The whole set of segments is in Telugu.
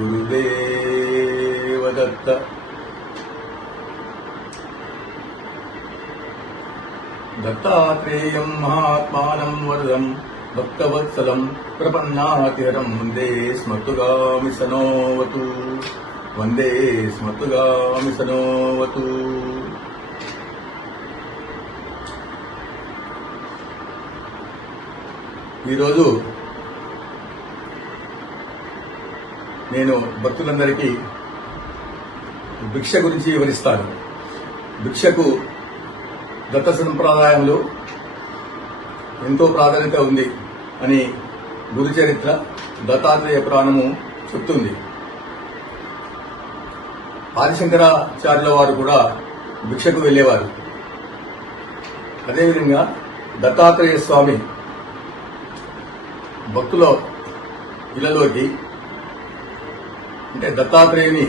గురుదేవదత్త. దత్తాత్రేయం మహాత్మానం వరదం భక్తవత్సలం ప్రపన్నాతిహరం. వందే స్మర్తుగామి సనోవతు. వందే స్మర్తుగామి సనోవతు. ఈరోజు నేను భక్తులందరికీ భిక్ష గురించి వివరిస్తాను. భిక్షకు దత్త సంప్రదాయంలో ఎంతో ప్రాధాన్యత ఉంది అని గురు చరిత్ర దత్తాత్రేయ ప్రాణము చెప్తుంది. ఆదిశంకరాచార్యుల వారు కూడా భిక్షకు వెళ్ళేవారు. అదేవిధంగా దత్తాత్రేయ స్వామి భక్తుల ఇళ్ళలోకి అంటే దత్తాత్రేయుని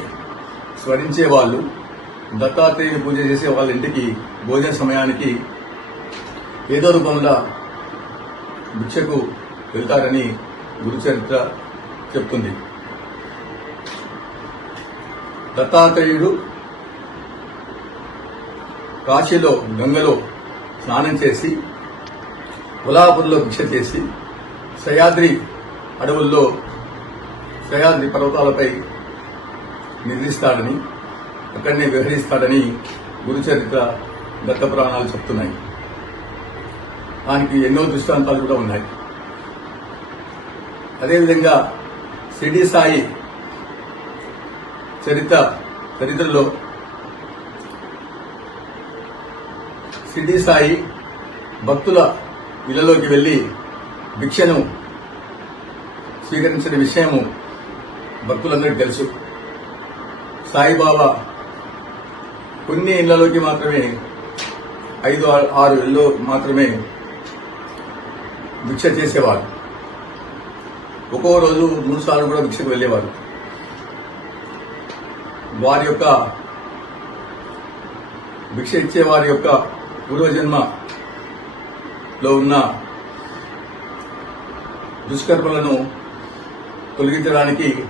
స్మరించే వాళ్ళు దత్తాత్రేయుని పూజ చేసే వాళ్ళ ఇంటికి భోజన సమయానికి ఏదో రూపంలో భిక్షకు వెళ్తారని గురుచరిత్ర చెప్తుంది. దత్తాత్రేయుడు కాశీలో గంగలో స్నానం చేసి కొల్హాపూర్లో భిక్ష చేసి సయాద్రి అడవుల్లో సయాద్రి పర్వతాలపై నిద్రిస్తాడని అక్కడనే విహరిస్తాడని గురుచరిత్ర దత్త పురాణాలు చెప్తున్నాయి. దానికి ఎన్నో దృష్టాంతాలు కూడా ఉన్నాయి. అదేవిధంగా సిడి సాయి చరిత్ర చరిత్రలో సిడి సాయి భక్తుల ఇళ్ళలోకి వెళ్ళి భిక్షను స్వీకరించిన విషయము భక్తులందరికీ తెలుసు. సాయిబాబా కొన్ని ఇళ్ళలోకి మాత్రమే ఐదు ఆ- ఆరు ఇళ్ళు మాత్రమే భిక్ష చేసేవారు. ఒక్కో రోజు మూడు సార్లు కూడా భిక్షకు వెళ్ళేవారు. వారి యొక్క భిక్ష ఇచ్చే వారి యొక్క పూర్వజన్మలో ఉన్న దుష్కర్మలను తొలగించడానికి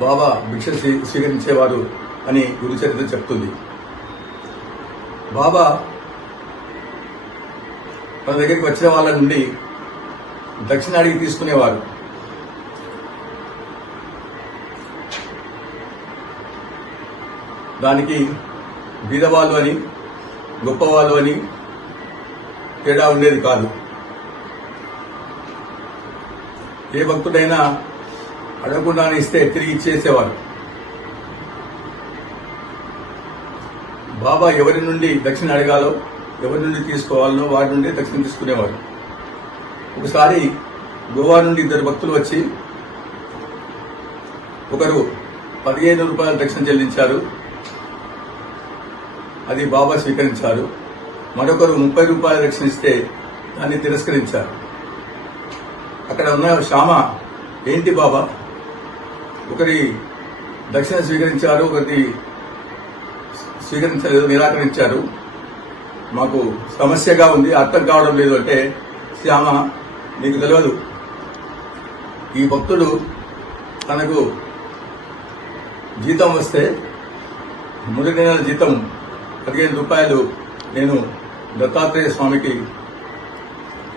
బాబా భిక్ష స్వీకరించేవారు అని గురుచరిత్ర చెప్తుంది. బాబా తన దగ్గరికి వచ్చిన వాళ్ళ నుండి దక్షిణ అడిగి తీసుకునేవారు. దానికి బీదవాళ్ళు అని గొప్పవాళ్ళు అని తేడా ఉండేది కాదు. ఏ భక్తుడైనా అడగకుండానే ఇస్తే తిరిగి ఇచ్చేసేవారు. బాబా ఎవరి నుండి దక్షిణ అడగాలో ఎవరి నుండి తీసుకోవాలనో వారి నుండి దక్షిణ తీసుకునేవారు. ఒకసారి గోవా నుండి ఇద్దరు భక్తులు వచ్చి ఒకరు పదిహేను రూపాయల దక్షిణ చెల్లించారు అది బాబా స్వీకరించారు. మరొకరు ముప్పై రూపాయల దక్షిణ ఇస్తే దాన్ని తిరస్కరించారు. అక్కడ ఉన్న శ్యామ ఏంటి బాబా? ఒకరి దక్షిణ స్వీకరించారు ఒకటి స్వీకరించలేదు నిరాకరించారు. మాకు సమస్యగా ఉంది అర్థం కావడం లేదు అంటే శ్యామ నీకు తెలియదు ఈ భక్తుడు తనకు జీతం వస్తే మొదటి నెల జీతం పదిహేను రూపాయలు నేను దత్తాత్రేయ స్వామికి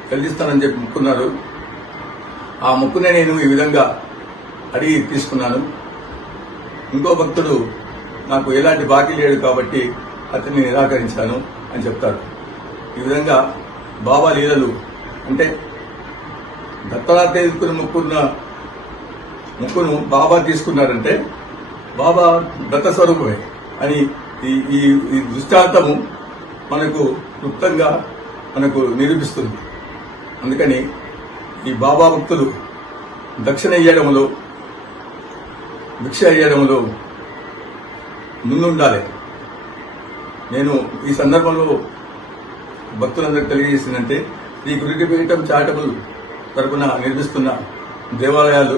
చెల్లిస్తానని చెప్పి మొక్కున్నారు. ఆ మొక్కునే నేను ఈ విధంగా అడిగి తీసుకున్నాను. ఇంకో భక్తుడు నాకు ఎలాంటి బాకీ లేడు కాబట్టి అతన్ని నిరాకరించాను అని చెప్తారు ఈ విధంగా బాబా లీలలు అంటే దత్తాత్రేయుకుని ముక్కున్న ముక్కును బాబా తీసుకున్నారంటే బాబా దత్త స్వరూపమే అని ఈ ఈ ఈ దృష్టాంతము మనకు క్లుప్తంగా మనకు నిరూపిస్తుంది. అందుకని ఈ బాబా భక్తులు దక్షిణ ఇయ్యడంలో భిక్ష వేయడంలో ముందుండాలి. నేను ఈ సందర్భంలో భక్తులందరికీ తెలియజేసిందంటే ఈ గురిటిపీఠం చారిటబుల్ తరపున నిర్మిస్తున్న దేవాలయాలు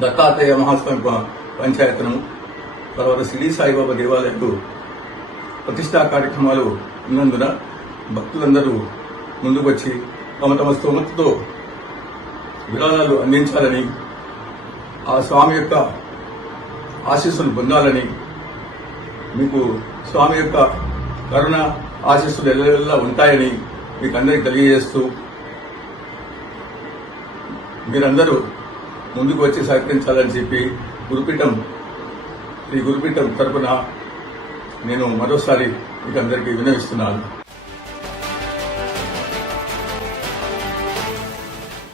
దత్తాత్రేయ మహాస్వామి ప- పంచాయతనం తర్వాత శ్రీ సాయిబాబా దేవాలయాలు ప్రతిష్టా కార్యక్రమాలు ఉన్నందున భక్తులందరూ ముందుకు వచ్చి తమ తమ స్తోమతతో విరాళాలు అందించాలని ఆ స్వామి యొక్క ఆశీస్సులు పొందాలని మీకు స్వామి యొక్క కరుణ ఆశీస్సులు ఎల్లవెల్లా ఉంటాయని మీకు అందరికీ తెలియజేస్తూ మీరందరూ ముందుకు వచ్చి సహకరించాలని చెప్పి గురుపీఠం ఈ గురుపీఠం తరపున నేను మరోసారి మీకు అందరికీ వినవిస్తున్నాను.